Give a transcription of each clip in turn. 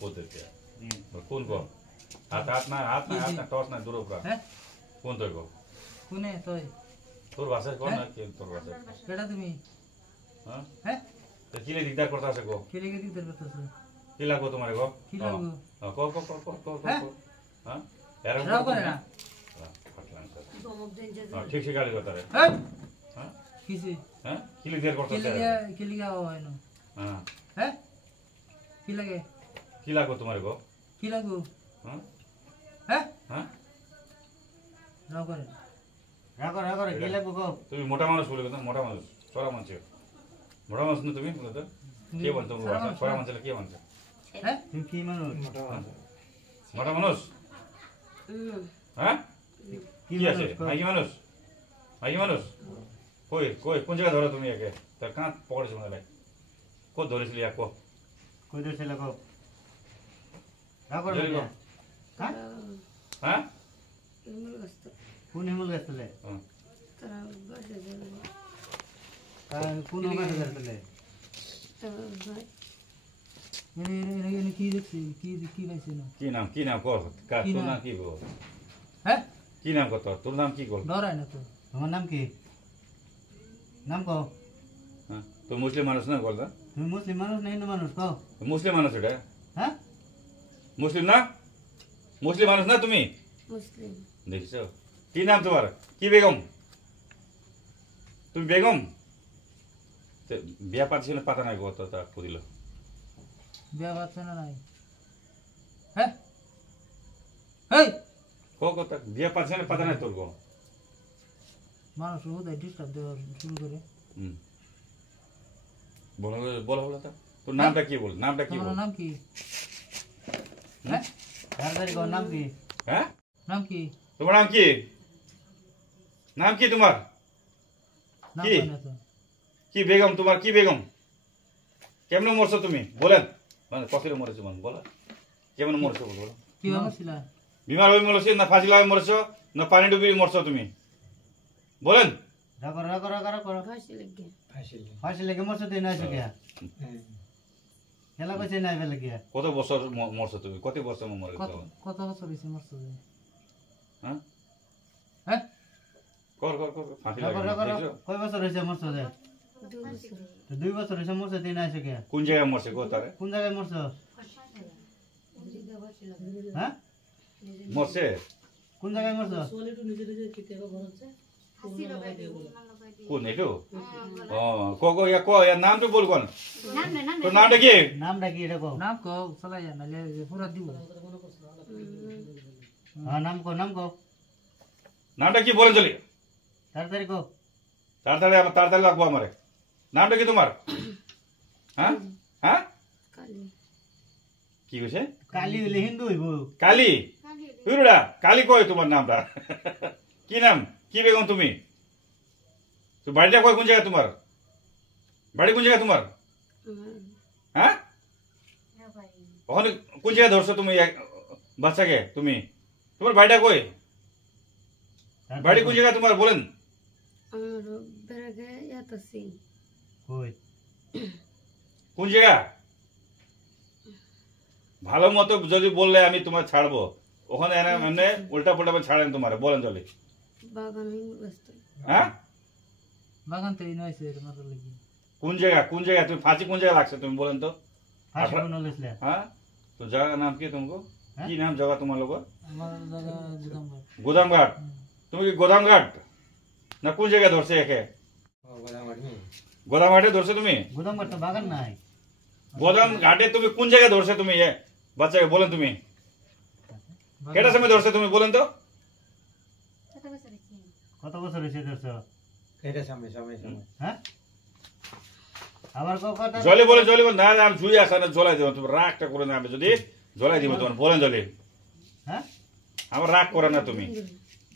পদ্ধতি কোন কো হাত না টস না দূর উপরা হ্যাঁ কোন তৈ কো কোনে তই তোর ভাষা কোন না কি তোর ভাষা কেডা তুমি হ্যাঁ হ্যাঁ তো কি লে দিকদার করতা আছে কো কে লেগে দিতে করতেছ কি লাগো তোমারে কো কি লাগো কো হ্যাঁ এরকম রাও করে না ঠিক সে গালি করতা রে হ্যাঁ হ্যাঁ কিসে হ্যাঁ কি লে দিয়ার করতা আছে কে লিগা হয় না হ্যাঁ হ্যাঁ কি লাগে কি লাগো তোমারে কো কি লাগো হ্যাঁ হ্যাঁ হ্যাঁ রাও করে রাখো কি লাগবো গো তুমি মোটা মানুষ বলে কথা মোটা মানুষ চড়া মানুষ মোটা মানুষ না তুমি বলো তো কে বলতো চড়া মানুষ কে বলতো হ্যাঁ তুমি কি মানুষ মোটা মানুষ হ্যাঁ কি আছে মাইকি মানুষ কই কোন জায়গা ধরো তুমি একে তার কাঁধ পকড়েছো মনে লাগে কো ধরেছিলি এক কই দে ছেলে গো রাখো হ্যাঁ হ্যাঁ কোন হিমল গেছলে কোন মাছ গেছলে এনে কি দেখছি কি পাইছে না কি নাম কো তোর নাম কি গো হ্যাঁ কি নাম কত তোর নাম কি গো ডরায় না তো তোমার নাম কি নাম কও হ্যাঁ তো মুসলিম মানুষ না বলতো তুমি মুসলিম মানুষ না হিন্দু মানুষ কও মুসলিম মানুষ এটা হ্যাঁ মুসলিম মানুষ না তুমি মুসলিম দেখছো কি নাম তোমার কি বেগম তুমি বেগম বিয়া পাচ্ছিল পাতা নাই গো তো তা করিল বিয়া বাচ্চা না নাই হ্যাঁ এই কো কথা বিয়া পাচ্ছিল পাতা নাই তোর গো মানুষ ওদের ডিস্টার্ব দেওয়া শুরু করে বলো তা তোর নামটা কি বল তোমার নাম কি হ্যাঁ তাড়াতাড়ি কও নাম কি হ্যাঁ নাম কি তোমার নাম কি তোমার নাম কি? কই না তো কি বেগম তোমার কি বেগম কেমনে মরছো তুমি বলেন মানে কতরে মরেছো মানে বলো কেমনে মরছো বলো কি হয়েছিল বিমার হয়ে মরছো না ফাঁসি লাগে মরছো না পানি ডুবি মরছো তুমি বলেন রাখো ফাঁসি লেগে মরছো তুই না গিয়া খেলা কইছে না ফেলে গিয়া কত বছর মরছো তুমি কত বছর মরে কত বছর হইছে মরছো হ্যাঁ হ্যাঁ কর ফাঁসি রাখো লাগে কয় বছর হইছে মরছো যে 2 বছর হইছে মরছো তুই না গিয়া কোন জায়গায় মরছে গো তারে কোন জায়গায় মরছো হ্যাঁ মরছে কোন জায়গায় মরছো কোন এটো কো ইয়া নাম তো বল কোন তোর নামটা কি এটা কও নাম কো চলাই যা নালে পুরা দিব হ্যাঁ নাম কও নামটা কি বলেন চলি তাড়াতাড়ি কও তাড়াতাড়ি লাগবো আমারে নামটা কি তোমার হ্যাঁ হ্যাঁ কালী কি কইছে কালি হইলে হিন্দু হইব কালী উইরুডা কালী কই তোমার নামটা কি নাম কি বেগম তুমি তো বাড়িটা কই কোন জায়গা তোমার বাড়ি কোন জায়গা তোমার হ্যাঁ ওখানে কোন জায়গায় ধরছো তুমি বাচ্চাকে তুমি তোমার বাড়িটা কই বাড়ি কোন জায়গা তোমার বলেন আমার বেড়াগে এত সিং কই কোন জায়গা ভালো মতো যদি বললে আমি তোমার ছাড়বো ওখানে এনে উল্টা পুল্টা ছাড়েন তোমার বলেন চলে বাগান ব্যস্ত হ্যাঁ বাগান তো ইনো হইছে তোমার লাগি কোন জায়গা তুমি ফাঁসি কোন জায়গা লাগছে তুমি বলেন তো ফাঁসি কোন লইছলে হ্যাঁ তো জায়গা নাম কি तुमको কি নাম জায়গা তোমার লোক আমার জায়গা গোদামঘাট তুমি কি গোদামঘাট না কোন জায়গা ধরছে একে গোদামঘাটে ধরছে তুমি গোদামঘাট তো বাগান নাই গোদামঘাটে তুমি কোন জায়গা ধরছে তুমি বাচ্চাকে বলেন তুমি কেটা সময় ধরছে তুমি বলেন তো কত বছর হইছে ধরছো এটা সামনে হ্যাঁ আবার কথা জলে বলে না আমি জুই আসা না জ্বলাই দেবো তুমি রাগটা করে না আমি যদি জ্বলাই দিব তোমার বলেন জলে হ্যাঁ আমার রাগ করে না তুমি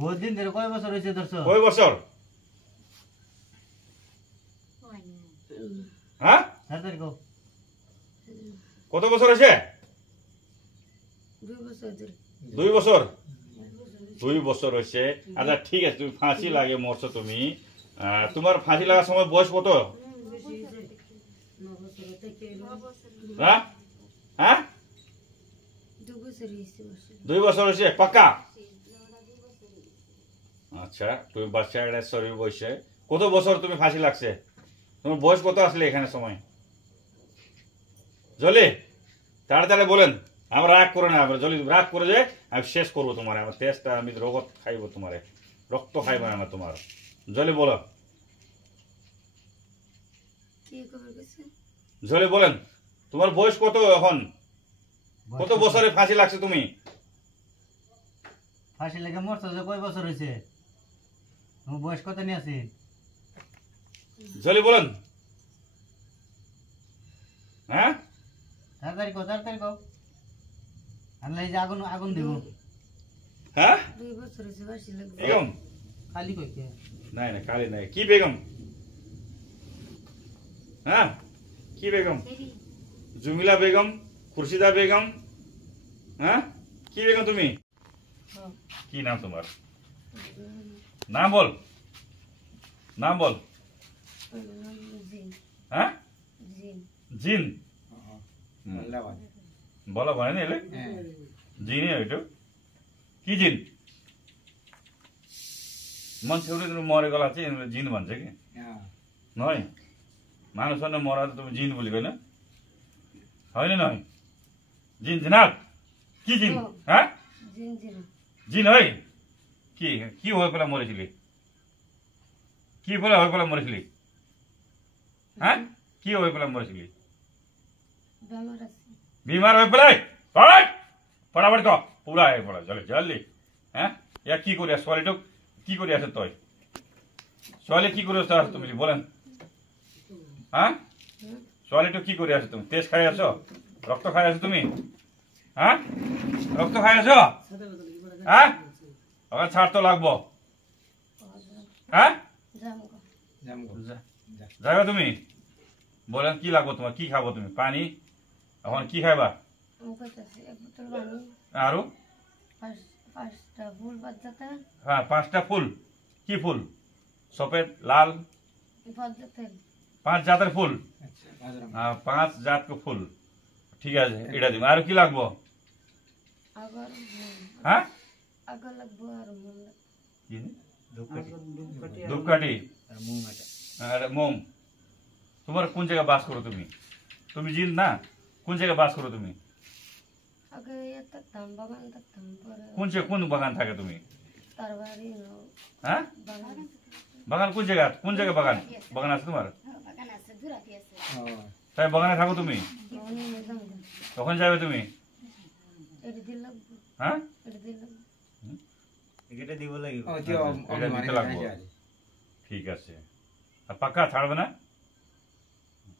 বহুত দিন ধরে কয় বছর হইছে ধরছো কয় বছর হ্যাঁ তাড়াতাড়ি কও কত বছর হয়েছে 2 বছর ধরে 2 বছর 2 বছর হয়েছে আচ্ছা ঠিক আছে তুমি ফাঁসি লাগে মরছো তুমি তোমার ফাঁসি লাগার সময় বয়স কত হ্যাঁ হ্যাঁ বছর হয়েছে বসলে 2 বছর হয়েছে পাক্কা? আচ্ছা তুমি বাচ্চা এটা শরীর বয়সে কত বছর তুমি ফাঁসি লাগছে? তোমার বয়স কত আসলে এখানে সময়? জলি তাড়াতাড়ি বলেন, আমরা রাগ করে না, আমরা জলি রাগ করে যে আমি শেষ করবো তোমার, আমার তেজটা আমি রগত খাইব, তোমারে রক্ত খাইব না তোমার। জলি বলো, কি খবর গেছে? জলি বলেন তোমার বয়স কত এখন? কত বছরে ফাঁসি লাগছে তুমি? ফাঁসি লেগে মরছো যে কয় বছর হয়েছে? তোমার বয়স কত নিয়ে আছে? জলি বলেন। হ্যাঁ তাড়াতাড়ি কও, তাড়াতাড়ি কও। আনলে এই যে আগুন আগুন দিব। হ্যাঁ 2 বছর হয়েছে বাসি লাগবে। বেগম খালি কই কে নাই না কালি নাই, কি বেগম? হ্যাঁ কি বেগম? জুমিলা বেগম, খুরশিদা বেগম, হ্যাঁ কি বেগম তুমি? কি নাম তোমার? নাম বল, নাম বল। জিন হ্যাঁ জিন জিন বলো মানে নি এলে জিনে ওইটো কি জিন? मान्छेहरूले त मरेकोलाई चाहिँ जिन भन्छ कि नहै? मानुसहरूले मरा त তুমি জিন বলি होइन? होइन নহয় জিন জিনাত কি জিন? হ্যাঁ জিন জিন জিন হয় কি? কি হয়ে পেলা মরেছিলি? কি বলে হয়ে পেলা মরেছিলি? হ্যাঁ কি হয়ে পেলা মরেছিলি? বেমার আছে। बीमार হয়ে পেলাই ফটাফট ফটাফট কর পুরা হয়ে পড়া জলদি জলদি। হ্যাঁ ইয়া কি করি সোয়ালিটো কি করি আছে তুই? সোয়ালি কি করে আছো তুমি বলেন? হ্যাঁ সোয়ালিটো কি করে আছো তুমি? তেজ খাই আছো? রক্ত খাই আছো তুমি? হ্যাঁ রক্ত খাই আছো? হ্যাঁ ওখানে ছাড় তো লাগবো। হ্যাঁ যাইবা তুমি? বলেন কি লাগবো তোমার? কি খাবো তুমি? পানি এখন কি খাইবা? মুখতাছে এক বোতল পানি আরো পাঁচটা ফুল বাজাতে। হ্যাঁ 5টা ফুল। কি ফুল? সফেদ লাল বাজাতে 5 জাতের ফুল। হ্যাঁ 5 জাত ফুল ঠিক আছে এটা দিব। আর কি লাগবো? আগর হ্যাঁ আগর লাগবো আর মন কি ধূপকাঠি আর মোম। তোমার কোন জায়গায় বাস করো তুমি? তুমি জিন না? কোন জায়গায় বাস করো তুমি? আগে থাকতাম বাগান থাকতাম পরে কোন বাগান থাকে তুমি? তার বাড়ি হ্যাঁ বাগান বাগান কোন জায়গায় বাগান বাগান আছে তোমার? বাগান আছে দূরাতে আছে। তাই বাগানে থাকো তুমি? মনে নিজাম কখন যাবে তুমি? এটা দিল লাগবো হ্যাঁ এটা দিল লাগবো এটা দিব লাগিব। এটা দিতে লাগবো ঠিক আছে। আর পাক্কা ছাড়বে না?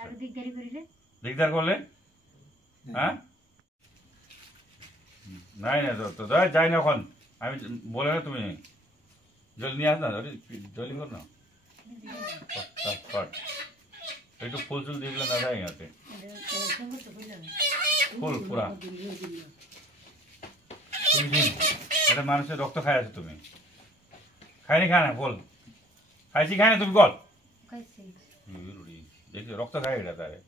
আর দিগদারি করিলে দিকদার করলে? হ্যাঁ নাই না তো যাই না এখন আমি বলে না তুমি জলদি নিয়ে আস না জলদি কর না ফট একটু ফুল চুল দিয়ে দিলে না যায় ইয়াতে ফুল পুরা তুমি দিন এটা মানুষের রক্ত খাই আছে তুমি খাইনি খায় না বল খাইছি খাই না তুমি বল খাইছি দেখি রক্ত খায় এটা তারে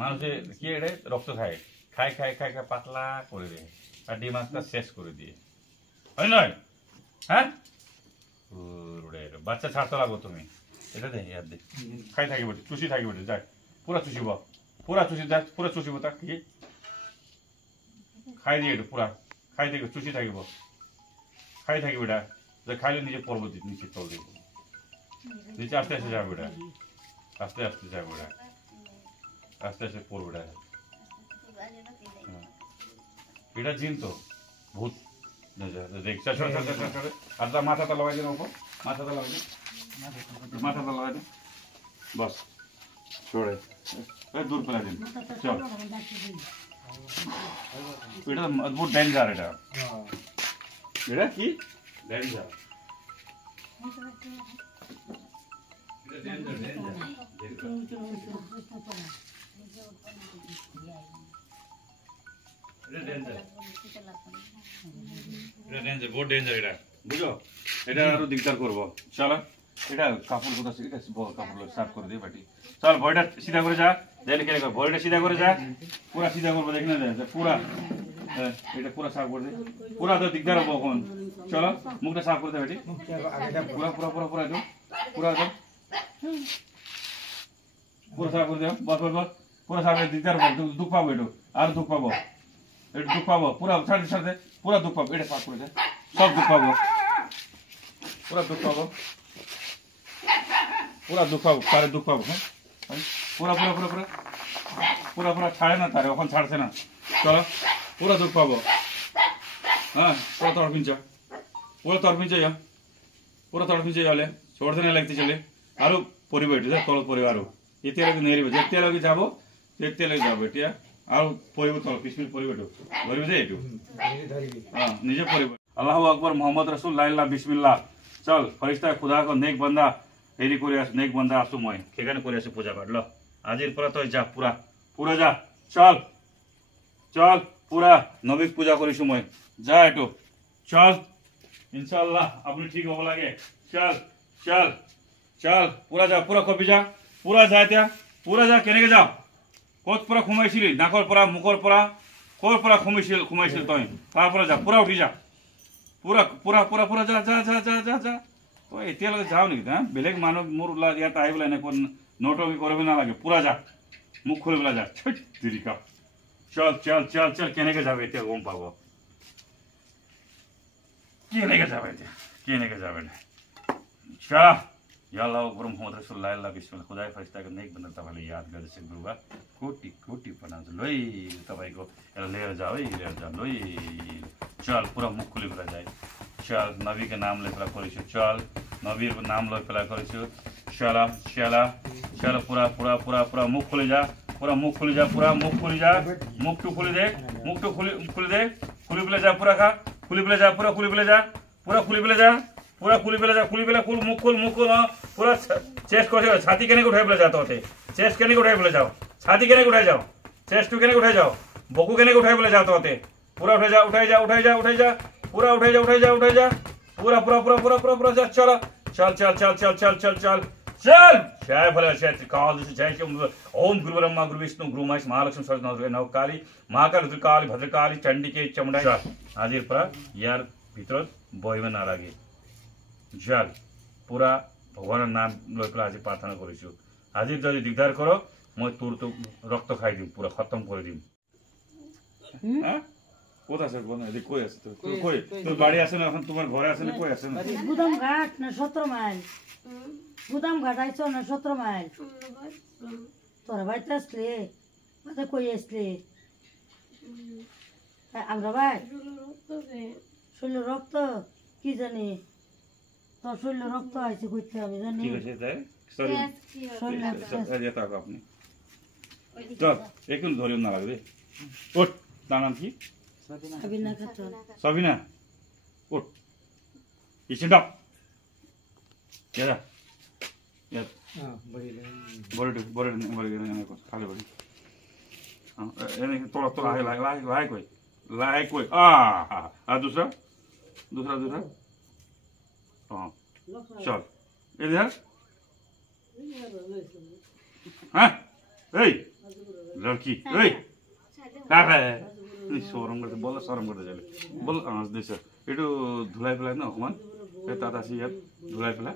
মানুষে কি এটা রক্ত খায় খাই খাই খাই খাই পাতলা করে দেয় আর ডিমাগটা শেষ করে দিয়ে হয় নয়? হ্যাঁ বাচ্চা ছাড়তে লাগবো তুমি এটা দে ইয়ার দে খাই থাকি বটে চুষি থাকি বটে যাই পুরা চুষিব পুরা চুষি দেখ পুরা চুষিব তাক কি খাই দিয়ে এটা পুরা খাই থাকি চুষি থাকিব খাই থাকিব এটা যে খাইলে নিজে পর্ব নিচে তল দিব নিচে আস্তে আস্তে যাবে এটা আস্তে আস্তে যাবে এটা আস্তে আস্তে পড়বে এটা এটা জিন তো ভূত দেখছা ছোট ছোট ছোট ছোট আর মাথাটা লাগাই দিন ওপর মাথাটা লাগাই দিন মাথাটা লাগাই দিন বাস छोड़े दूर फैला दिन चल এটা অদ্ভুত ডেঞ্জার এটা কি ডেঞ্জার বহুত ডেঞ্জার এটা বুঝো এটা আরো দিগদার করবো চলো এটা কাপড় কোথা এটা কাপড় সাফ করে দিয়ে বাটি চল ভয়টা সিধা করে যা দেন খেলে ভয়টা সিধা করে যা পুরা সিধা করবো দেখি না পুরা এটা পুরো সাফ করে দে পুরা তো দিকদার হবো এখন চলো মুখটা সাফ করে দে বেটি পুরা পুরা পুরা পুরা একদম পুরা একদম পুরো সাফ করে দে বস বস বস পুরো সাফ দিকদার হবো দুঃখ পাবো একটু আর দুঃখ পাবো একটু দুঃখ পাবো পুরা ছাড় ছাড় দে পুরা দুঃখ পাবো এটা সাফ করে দে সব দুঃখ পাবো পুরা দুঃখ পাবো পুরা দুঃখ পাবো সারে দুঃখ পাবো হ্যাঁ পুরা পুরা পুরা পুরা পুরা পুরা ছাড়ে না তারে এখন ছাড়ছে না চলো পুরা দুঃখ পাবো হ্যাঁ পুরা তরফিঞ্চ যা পুরা তরফিঞ্চ যালে छोड़ते नहीं लगते चले आरो परिवार तल परिवार एते लगे नहीं रे जेते लगे जाबो तेते लगे जाबो एटिया आरो परिवार तल किसमिल परिवार धरिबे जे एटु हां निजे परिवार अल्लाहु अकबर मोहम्मद रसूल ला इलाहा बिस्मिल्लाह चल फरिश्ता खुदा को नेक बंदा हेरी करे आस नेक बंदा आसु मय केखाने करे आसु पूजा पाठ ल आजिर परा तो जा पूरा पूरा जा चल चल पूरा नबी पूजा करिसु मय जा एटु चल इंशाल्लाह अपनी ठीक होबो लागे चल चल चल पूरा जा पूरा कपि जा पूरा जा त्या पूरा जा केने के जा कोत पूरा खुमाइसिली नाकर पूरा मुकर पूरा कोर पूरा खुमाइसिल तय तार पूरा जा पूरा उठी जा पूरा पूरा पूरा पूरा जा जा जा जा जा जा तो एते लगे जाओ नि हां बेलेग मानव मोर ला या ताइबला ने कोन नोटो भी करबे ना लागे पूरा जा मुख खोलबला जा छट दिरिका चल चल चल चल केने के जाबे एते गोम पाबो केने के जाबे चला या अल्लाह अकबर मोहम्मद रसूलुल्लाह अल्लाह बिस्मिल्लाह खुदाई फरिश्ता को नेक बंदा तपाईले याद गर्दै गुरुबा कोटी कोटी प्रणाम लोई तपाईको एला लिएर जाऊ है लिएर जा लोई चल पूरा मुख खुली बेला जाए चल नबी के नाम ले पेला करिछु चल नबी को नाम ले पेला करिछु चला चला चल पूरा पूरा पूरा पूरा मुख खुली जा पूरा मुख खुली जा पूरा मुख खुली जा मुख तो खुली दे मुख तो खुली दे खुली बेला जा पूरा का खुली बेला जा पूरा खुली बेला जा पूरा खुली बेला जा पूरा खुली बेला जा खुली बेला खुल मुख खोल पूरा चेस्ट को छाती केने उठाई बेला जाता होते चेस्ट केने उठाई बेला जाओ छाती केने उठाई जाओ चेस्ट केने उठाई जाओ बोकू केने उठाई बेला जाता होते पूरा उठाई जा उठाई जा उठाई जा उठाई जा पूरा उठाई जा उठाई जा उठाई जा पूरा पूरा पूरा पूरा पूरा पूरा जा चलो चल चल चल चल चल चल चल चल जय भले जय काल जय ओम गुरु ब्रह्मा गुरु विष्णु गुरु महेश महालक्ष्मी सरस्वती नवकाली महाकाली रुद्रकाली भद्रकाली चंडिके चमुंडा आजिर पूरा यार भीतर बहिमा ना लागे जल पूरा भगवान नाम लैपला आज प्रार्थना करिछु आज जदि दिगदार करो मैं तोर तो रक्त खाई दिम पूरा खत्म कर दिम हां कोथा से बोल ना कोई আছে তো কই তোর বাড়ি আছে না এখন তোমার ঘরে আছে না কই আছে না গুদাম ঘাট না 17 মাইল গুদাম ঘাট আইছো না 17 মাইল তোরা বাইতে আসলে মানে কই আসলে আমরা ভাই শরীর রক্ত কি জানি তোর শরীর রক্ত আইছে কইতে আমি জানি ঠিক আছে তাই শরীর এটা আপনি চল একটু ধরে না লাগবে ওঠ তার নাম কি সাবিনা খাতুন সাবিনা ওঠ ইসিন্ডা কেডা या बड़े बड़े खाली बड़ी थोड़ा थोड़ा लाए कोई आ दूसरा दूसरा दूसरा हाँ चल इधर हाँ लड़की शोरूम करते बोल शोरूम करते चले बोल देश ये धुलाई पेला ना अकमान ताता सी धुलाई पेला